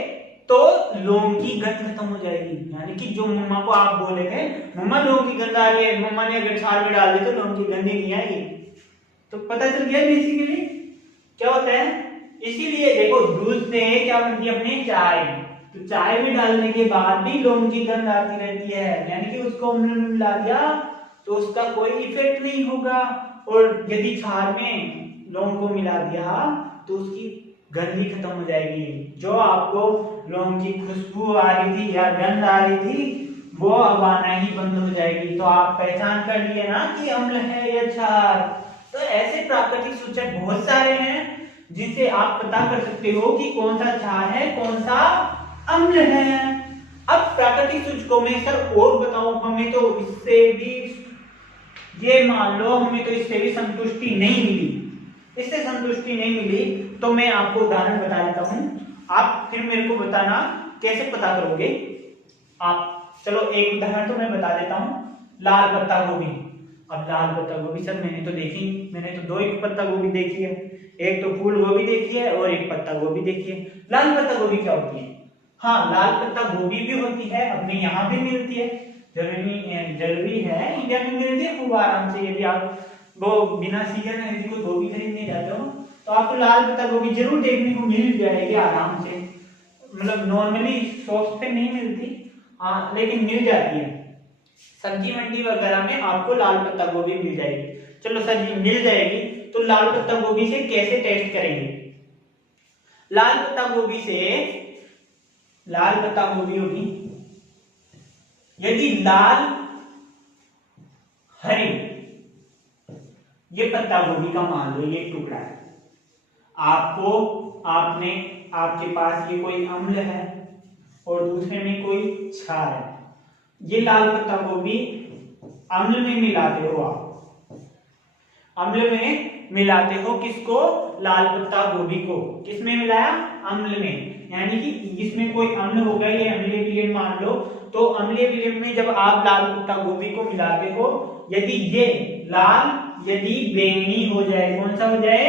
तो लौंग की गंध खत्म हो जाएगी। यानी कि जो मम्मा को आप बोले थे, मम्मा लौंग की गंध आ रही है, मम्मा ने अगर क्षार में डाल दी तो लौंग की गंध ही नहीं आएगी। तो पता चल गया बेसिकली क्या होता है। इसीलिए देखो दूध से क्या बनती है अपनी चाय, तो चाय में डालने के बाद भी लौंग की गंध आती रहती है, यानी कि उसको अम्ल में मिला दिया तो उसका कोई इफेक्ट नहीं होगा। और यदि क्षार में लौंग को मिला दिया तो उसकी गंध ही खत्म हो जाएगी। जो आपको लौंग की खुशबू आ रही थी या गंध आ रही थी वो अब आना ही बंद हो जाएगी। तो आप पहचान कर लिए ना कि अम्ल है या क्षार। तो ऐसे प्राकृतिक सूचक बहुत सारे हैं जिनसे आप पता कर सकते हो कि कौन सा क्षार है कौन सा अम्ल है। अब प्राकृतिक सूचकों में सर और बताओ, हमें तो इससे भी ये मान लो हमें तो इससे भी संतुष्टि नहीं मिली, इससे संतुष्टि नहीं मिली तो मैं आपको उदाहरण बता देता हूं, आप फिर मेरे को बताना कैसे पता करोगे आप। चलो एक उदाहरण तो मैं बता देता हूं, लाल पत्ता गोभी। अब लाल पत्ता गोभी सर मैंने तो दो एक पत्ता गोभी देखी है, एक तो फूल गोभी देखी है और एक पत्ता गोभी देखी है। लाल पत्ता गोभी क्या होती है? हाँ, लाल पत्ता गोभी भी होती है, अपने यहाँ भी मिलती है, जरूरी है इंडिया में मिलती है खूब आराम से। यदि आप वो बिना सीजन यदि कोई गोभी खरीदने जाते हो तो आपको लाल पत्ता गोभी जरूर देखने को मिल जाएगी आराम से। मतलब नॉर्मली शॉप्स पे नहीं मिलती, हाँ लेकिन मिल जाती है, सब्जी मंडी वगैरह में आपको लाल पत्ता गोभी मिल जाएगी। चलो सर जी मिल जाएगी, तो लाल पत्ता गोभी से कैसे टेस्ट करेंगे? लाल पत्ता गोभी होगी, यदि लाल हरी, ये पत्ता गोभी का मान लो ये टुकड़ा है, आपके पास ये कोई अम्ल है और दूसरे में कोई क्षार है। ये लाल पत्ता गोभी अम्ल में मिलाते हो आप, अम्ल में मिलाते हो किसको? लाल पत्ता गोभी को। किसमें मिलाया? अम्ल में। यानी कि इसमें कोई अम्ल होगा, ये अम्लीय विलयन मान लो, तो अम्लीय विलयन में जब आप लाल पत्ता गोभी को मिलाते हो, यदि ये लाल यदि बैंगनी हो जाए, कौन सा हो जाए?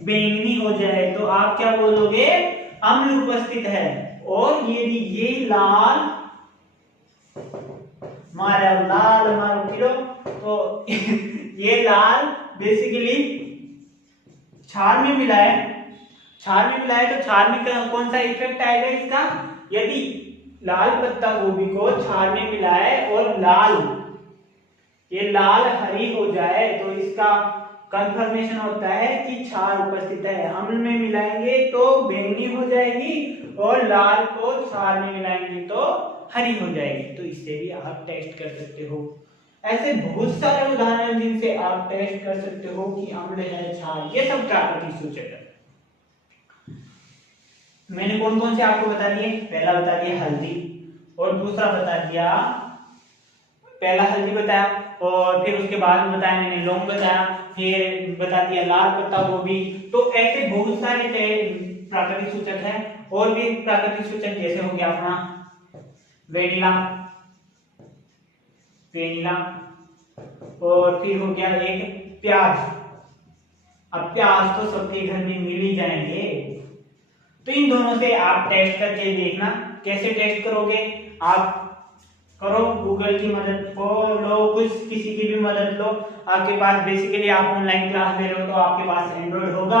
बैंगनी हो जाए, तो आप क्या बोलोगे? अम्ल उपस्थित है। और यदि ये लाल मारो किलो, तो ये लाल बेसिकली क्षार में मिला है, तो क्षार में कौन सा इफेक्ट आएगा इसका? यदि लाल पत्ता गोभी को क्षार में मिलाए और ये लाल हरी हो जाए तो इसका कंफर्मेशन होता है कि क्षार उपस्थित है। अम्ल में मिलाएंगे तो बैंगनी हो जाएगी और लाल को क्षार में मिलाएंगे तो हरी हो जाएगी। तो इससे भी आप टेस्ट कर सकते हो। ऐसे बहुत सारे उदाहरण जिनसे आप टेस्ट कर सकते हो कि अम्ल है क्षार, ये सब प्राकृतिक सूचक है। मैंने कौन कौन से आपको बता दिए? पहला बता दिया हल्दी, और दूसरा बता दिया, पहला हल्दी बताया और फिर उसके बाद में बताया मैंने लौंग बताया, फिर बता दिया लाल पत्ता गोभी। तो ऐसे बहुत सारे प्राकृतिक सूचक हैं। और भी प्राकृतिक सूचक जैसे हो गया अपना वेनिला, और फिर हो गया एक प्याज। अब प्याज तो सबके घर में मिल ही जाएंगे, तो इन दोनों से आप टेस्ट करके देखना। कैसे टेस्ट करोगे? आप करो गूगल की मदद को लो, कुछ किसी की भी मदद लो। आपके पास बेसिकली आप ऑनलाइन क्लास ले रहे हो तो आपके पास एंड्रॉइड होगा,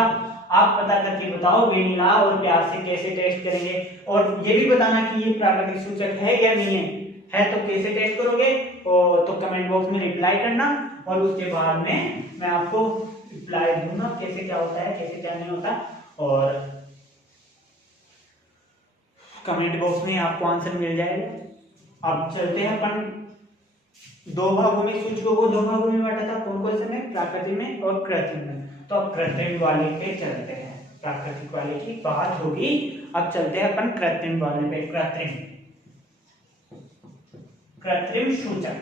आप पता करके बताओ वेनिला और प्याज से कैसे टेस्ट करेंगे, और ये भी बताना कि ये प्राकृतिक सूचक है या नहीं है तो कैसे टेस्ट करोगे तो कमेंट बॉक्स में रिप्लाई करना, और उसके बाद में मैं आपको रिप्लाई दूंगा कैसे क्या होता है कैसे क्या नहीं होता, और कमेंट बॉक्स में आपको आंसर मिल जाएगा। अब चलते हैं अपन दो भागों में, सूचकों को दो भागों में बांटा था, कौन कौन से में, प्राकृतिक में और कृत्रिम में। तो अब कृत्रिम वाले पे चलते हैं, प्राकृतिक वाले की बात होगी, अब चलते हैं अपन कृत्रिम वाले पे। कृत्रिम सूचक,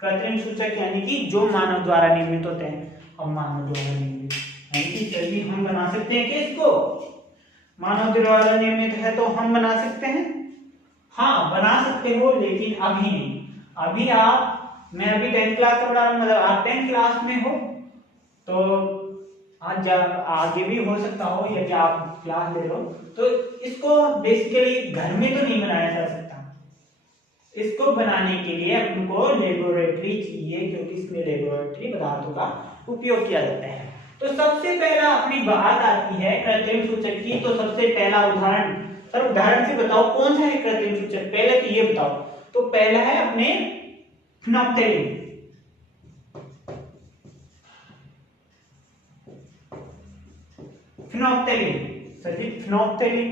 कृत्रिम सूचक यानी कि जो मानव द्वारा निर्मित होते हैं। अब मानव द्वारा निर्मित यानी कि चलिए हम बना सकते हैं क्या इसको, मानव द्वारा निर्मित है तो हम बना सकते हैं, हाँ बना सकते हो, लेकिन अभी नहीं। अभी मैं अभी 10th क्लास का पढ़ा रहा हूं, मतलब आप 10th क्लास में हो तो आज आगे भी हो सकता हो, या कि आप क्लास ले रहे हो तो इसको बेसिकली घर में तो नहीं बनाया जा सकता। इसको बनाने के लिए आपको लेबोरेटरी चाहिए, क्योंकि इसमें लेबोरेटरी पदार्थों का उपयोग किया जाता है। तो सबसे पहला अपनी बात आती है कृत्रिम सूचक की, तो सबसे पहला उदाहरण, सर उदाहरण से बताओ कौन सा है कृत्रिम सूचक, पहले तो ये बताओ। तो पहला है अपने फिनोप्थेलिन। फिनोप्थेलिन सर जी, फिनोप्थेलिन,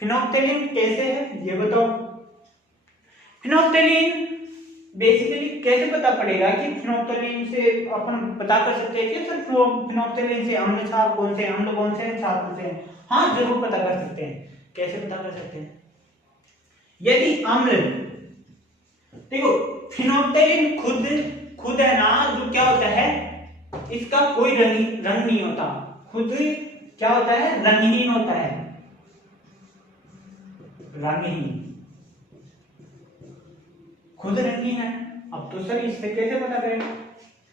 फिनोप्थेलिन कैसे है ये बताओ। फिनोप्थेलिन बेसिकली कैसे पता पड़ेगा कि फिनोप्थेलिन से अपन पता कर सकते हैं कि सर फिनोप्थेलिन से अम्ल क्षार कौन से, अम्ल कौन से हैं, क्षार कौन से हैं। हाँ जरूर पता कर सकते हैं। कैसे पता कर सकते हैं, यदि अम्ल, देखो फिनोप्थेलिन खुद है ना, जो क्या होता है इसका कोई रंग नहीं होता, खुद क्या होता है रंगहीन होता है, रंगहीन, खुद रंगहीन है। अब तो सर इससे कैसे पता करें,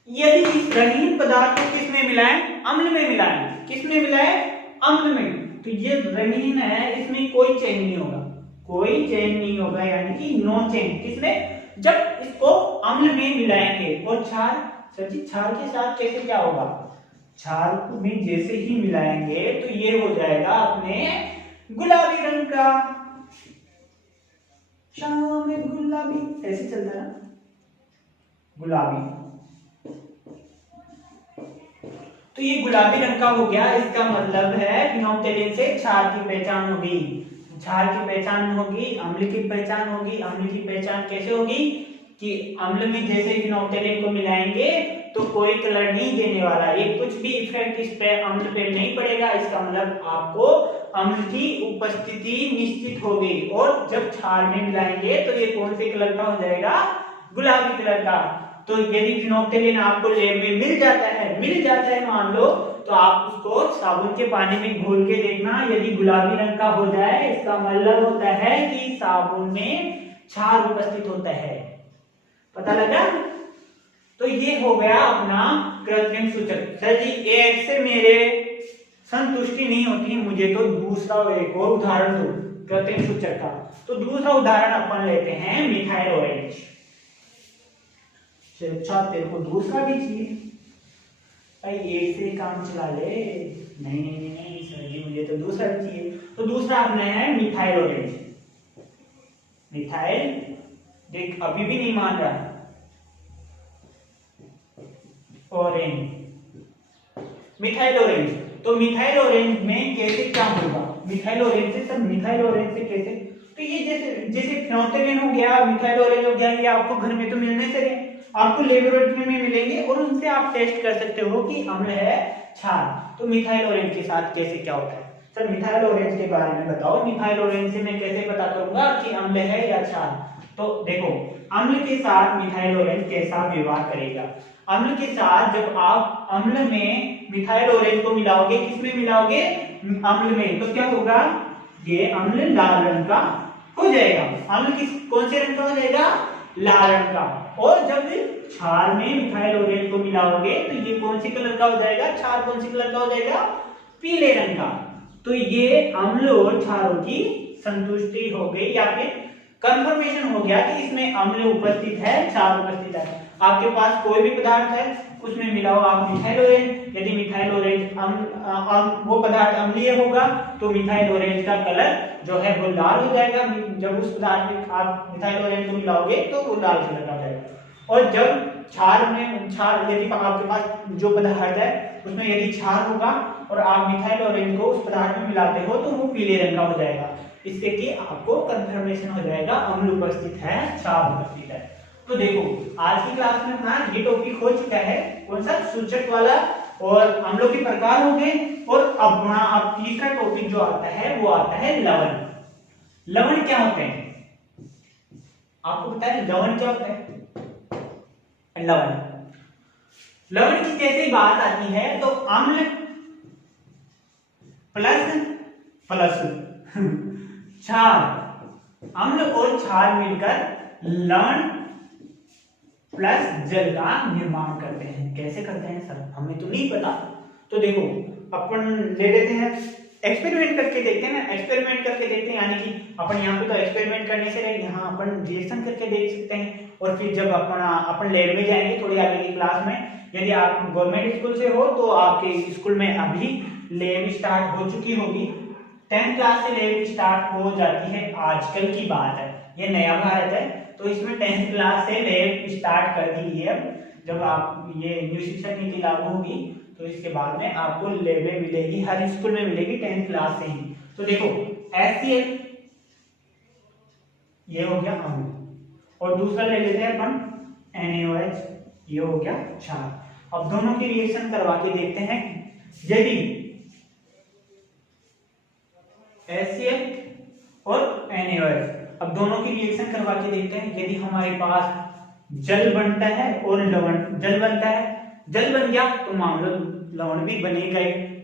यदि इस रंगीन पदार्थ को किस में मिलाएं, अम्ल में मिलाएं, किस में मिलाएं, अम्ल में, तो ये रंगीन है, इसमें कोई चेंज नहीं होगा, कोई चेंज नहीं होगा, यानी कि नो चेंज। किसमें, जब इसको अम्ल में मिलाएंगे। और क्षार, सर जी क्षार के साथ कैसे क्या होगा, क्षार में जैसे ही मिलाएंगे तो ये हो जाएगा अपने गुलाबी रंग का, शाम में गुलाबी, ऐसे चलता है गुलाबी, तो ये गुलाबी रंग का हो गया। इसका मतलब है फिनोप्थेलिन से क्षार की पहचान होगी, क्षार की पहचान होगी, अम्ल की पहचान होगी। अम्ल की पहचान कैसे होगी कि अम्ल में जैसे फिनोप्थेलिन को मिलाएंगे तो कोई कलर नहीं देने वाला, ये कुछ भी इफेक्ट इस पे अम्ल पे नहीं पड़ेगा। इसका मतलब आपको अम्ल की उपस्थिति निश्चित हो गई। और जब क्षार में मिलाएंगे तो ये कौन से कलर का हो जाएगा, गुलाबी कलर का। तो यदि फिनोप्थेलिन आपको लैब में मिल जाता है मान लो, तो आप उसको साबुन के पानी में घोल के देखना, यदि गुलाबी रंग का हो जाए इसका मतलब होता है कि साबुन में क्षार उपस्थित होता है। पता लगा। तो ये हो गया अपना कृत्रिम सूचक। सर जी एक से मेरे संतुष्टि नहीं होती, मुझे तो दूसरा एक और उदाहरण दो कृत्रिम सूचक का। तो दूसरा उदाहरण अपन लेते हैं मिथाइल ऑरेंज। अच्छा तेरे को दूसरा भी चाहिए भाई, एक से काम चला ले। नहीं सर जी मुझे तो दूसरा भी चाहिए। तो दूसरा अपना है मिथाइल ऑरेंज। मिथाइल, देख अभी भी नहीं मान रहा, ऑरेंज, मिथाइल ऑरेंज। तो मिथाइल ऑरेंज में कैसे क्या होगा, मिथाइल ऑरेंज से, सब मिथाइल ऑरेंज से कैसे, तो ये जैसे फिनोप्थेलिन हो गया, मिथाइल ऑरेंज हो गया, ये आपको घर में तो मिलने से रहे, आपको लेबोरेटरी में मिलेंगे और उनसे आप टेस्ट कर सकते हो कि अम्ल है क्षार। तो मिथाइल ऑरेंज के साथ कैसे क्या होता है, सर मिथाइल ऑरेंज के बारे में बताओ। मिथाइल ऑरेंज से मैं कैसे पता करूंगा कि अम्ल है या क्षार। तो देखो अम्ल के साथ मिथाइल ऑरेंज कैसा व्यवहार करेगा। अम्ल के साथ जब आप अम्ल में मिथाइल ऑरेंज को मिलाओगे, किसमें मिलाओगे, अम्ल में, तो क्या होगा, ये अम्ल लाल रंग का हो जाएगा। अम्ल कौन से रंग का हो जाएगा, लाल रंग का। और जब क्षार में मिथाइल ऑरेंज को मिलाओगे तो ये कौन सी कलर का हो जाएगा, क्षार कौन सी कलर का हो जाएगा, पीले रंग का। तो ये अम्ल और क्षारों की संतुष्टि हो गई, या फिर कंफर्मेशन हो गया कि इसमें अम्ल उपस्थित है, क्षार उपस्थित है। आपके पास कोई भी पदार्थ है, उसमें मिला हो आप मिथाइल ऑरेंज, यदि मिथाइल ऑरेंज वो पदार्थ अम्लीय होगा तो मिथाइल ऑरेंज का कलर जो है वो लाल हो जाएगा। जब उस पदार्थ में आप मिथाइल ऑरेंज को मिलाओगे तो वो लाल कलर का हो जाएगा। और जब क्षार यदि आपके पास जो पदार्थ है उसमें यदि क्षार होगा और आप मिथाइल ऑरेंज को उस पदार्थ में मिलाते हो तो वो पीले रंग का हो जाएगा। इससे कि आपको कंफर्मेशन हो जाएगा अम्ल उपस्थित है, क्षार उपस्थित है। तो देखो आज की क्लास में अपना ये टॉपिक हो चुका है, कौन सा, सूचक वाला, और अम्लों के प्रकार हो गए। और अब तीसरा टॉपिक जो आता है वो आता है लवण। लवण क्या होते हैं आपको पता है? लवण क्या होता है? लवण की जैसे बात आती है तो अम्ल प्लस क्षार, अम्ल और क्षार मिलकर लवण प्लस जल का निर्माण करते हैं। कैसे करते हैं सर, हमें तो नहीं पता। तो देखो अपन ले लेते हैं, एक्सपेरिमेंट करके देखते हैं ना, एक्सपेरिमेंट करके देखते हैं, यानी कि अपन यहाँ पे तो एक्सपेरिमेंट करने से रहे, यहाँ अपन रिएक्शन करके देख सकते हैं। और फिर जब अपन लैब में जाएंगे थोड़ी आगे की क्लास में, यदि आप गवर्नमेंट स्कूल से हो तो आपके स्कूल में अभी लैब स्टार्ट हो चुकी होगी। 10th क्लास से लैब स्टार्ट हो जाती है, आजकल की बात है, ये नया भारत है तो इसमें 10th क्लास से लैब स्टार्ट कर दी है। जब आप ये न्यू शिक्षा नीति लागू होगी तो इसके बाद में आपको लैब मिलेगी, हर स्कूल में मिलेगी 10th क्लास से ही। तो देखो HCl ये हो गया अम्ल, और दूसरा ले लेते हैं अपन NaOH, ये हो गया क्षार। अब दोनों की रिएक्शन करवा के देखते हैं। यदि HCl और NaOH, अब दोनों की रिएक्शन करवा के देखते हैं। यदि हमारे पास जल बनता है और लवण, जल बनता है, जल बन गया तो मान लो लवण भी बनेगा।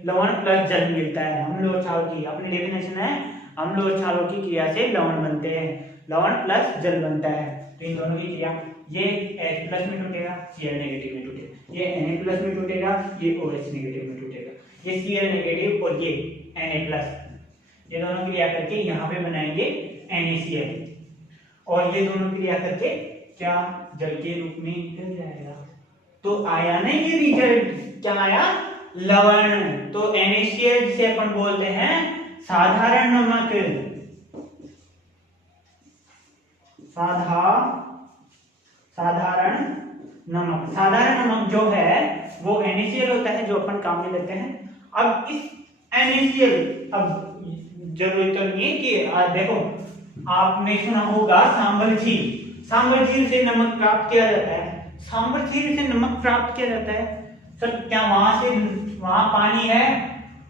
लवण प्लस जल मिलता है। अम्ल और क्षार की अपनी डेफिनेशन है, अम्ल और क्षारों की क्रिया से लवण बनते हैं, लवण प्लस जल बनता है। तो इन दोनों की क्रिया, ये H प्लस में टूटेगा, Cl नेगेटिव में टूटेगा, ये Na प्लस में टूटेगा, ये OH नेगेटिव में टूटेगा, ये Cl नेगेटिव और ये Na प्लस, ये दोनों क्रिया करके यहाँ पे बनाएंगे NaCl, और ये दोनों क्रिया करके क्या जल के रूप में निकल जाएगा। तो आया ना ये रिजल्ट, क्या आया? लवण। तो NaCl जिसे अपन बोलते हैं साधारण नमक, साधारण नमक जो है वो NaCl होता है, जो अपन काम में लेते हैं। अब इस NaCl, अब जरूरत तो नहीं है कि देखो आपने सुना होगा सांभर झील, सांभर झील से नमक प्राप्त किया जाता है, सांभर झील से नमक प्राप्त किया जाता है। सर क्या वहां पानी है?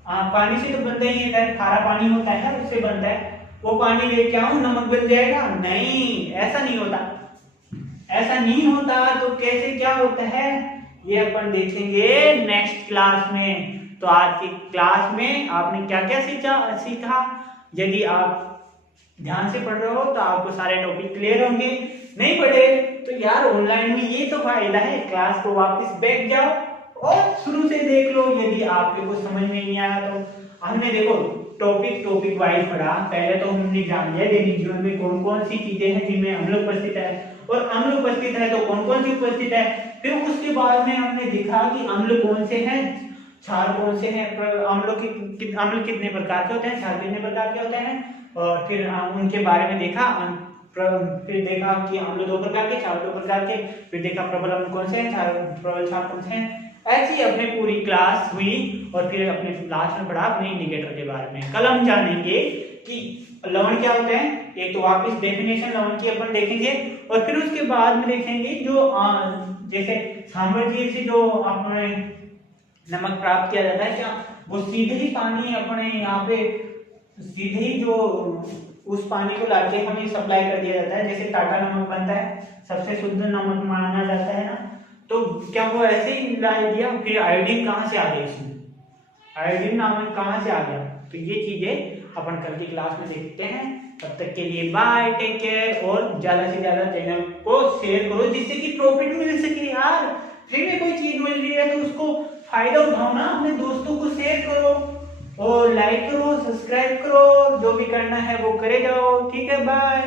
पानी से तो बनता ही है, खारा पानी होता है ना, उससे बनता है। वो पानी लेके आऊं नमक बन जाएगा? नहीं, ऐसा नहीं होता, ऐसा नहीं होता। तो कैसे क्या होता है ये अपन देखेंगे नेक्स्ट क्लास में। तो आज की क्लास में आपने क्या क्या सीखा। यदि आप ध्यान से पढ़ रहे हो तो आपको सारे टॉपिक क्लियर होंगे। नहीं पढ़े तो यार ऑनलाइन में ये तो फायदा है, क्लास को वापस बैठ जाओ और शुरू से देख लो। यदि आपके को समझ में नहीं आया तो हमने देखो टॉपिक वाइज पढ़ा। पहले तो हमने जान लिया दैनिक जीवन में कौन कौन सी चीजें हैं जिनमें अम्ल उपस्थित है, और अम्ल उपस्थित है तो कौन कौन सी उपस्थित है। फिर उसके बाद में हमने देखा कि अम्ल कौन से हैं, क्षार कौन से हैं, अम्ल कितने प्रकार के होते हैं, क्षार कितने प्रकार के होते हैं, और फिर उनके बारे में देखा। फिर देखा कि अम्ल 2 प्रकार के, क्षार 2 प्रकार के, फिर देखा प्रबल अम्ल कौन से हैं, प्रबल क्षार कौन से हैं। ऐसी ही अपनी पूरी क्लास हुई, और फिर अपने लास्ट में पढ़ा अपने इंडिकेटर के बारे में। कल हम जानेंगे कि लवण क्या होते हैं। एक तो वापस डेफिनेशन लवण की अपन देखेंगे, और फिर उसके बाद में देखेंगे जो जैसे सांभर झील से जो अपने नमक प्राप्त किया जाता है, क्या वो सीधे ही पानी अपने यहाँ पे सीधे ही जो उस पानी को लाके हमें सप्लाई कर दिया जाता है। जैसे टाटा नमक बनता है, सबसे शुद्ध नमक माना जाता है ना, तो क्या वो ऐसे ही मिला दिया? फिर आयोडीन कहाँ से आ गया इसमें, आयोडीन नाम कहाँ से आ गया? तो ये चीजें अपन कल की क्लास में देखते हैं। तब तक के लिए बाय, टेक केयर, और ज्यादा से ज्यादा चैनल को शेयर करो जिससे कि प्रॉफिट मिल सके। यार फ्री में कोई चीज मिल रही है तो उसको फायदा उठाओ ना, अपने दोस्तों को शेयर करो और लाइक करो, सब्सक्राइब करो, जो भी करना है वो करे जाओ। ठीक है, बाय।